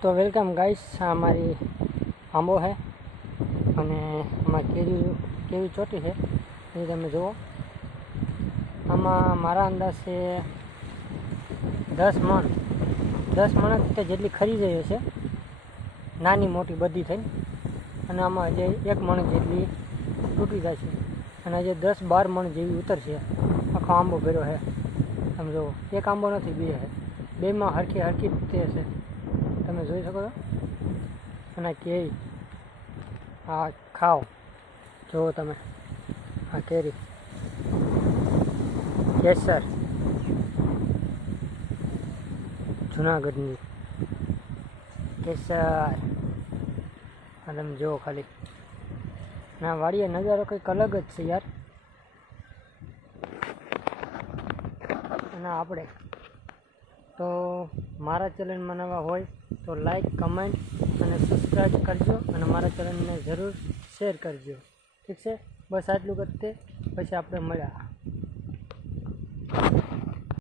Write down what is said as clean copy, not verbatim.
तो welcome guys, हमारी आंबो है અને આમાં કેવી ચોટી છે એ તમે જુઓ। આમાં મારા અંદાજે 10 મણ જેટલી ખરી જાય છે, નાની મોટી બધી થઈને। અને આમાં હજી 1 મણ જેટલી તૂટી જાય છે અને હજી 10-12 મણ જેવી ઉતરશે। આખો આંબો ભર્યો છે, તમે જુઓ। એક આંબો નથી, બે છે, બેમાં હરખી તે છે, તમે જોઈ શકો છો। અને કેરી આ ખાઓ, જુઓ તમે, આ કેરી કેસર જુનાગઢની કેસર, આ તમે જુઓ ખાલી। ના વાડીએ નજારો કંઈક અલગ જ છે યાર। અને આપણે તો મારા ચેનલમાં નવા હોય તો લાઈક, કમેન્ટ અને સબસ્ક્રાઈબ કરજો અને મારા ચેનલને જરૂર શેર કરજો, ઠીક છે? બસ આટલું કરતે પછી આપણે મળ્યા।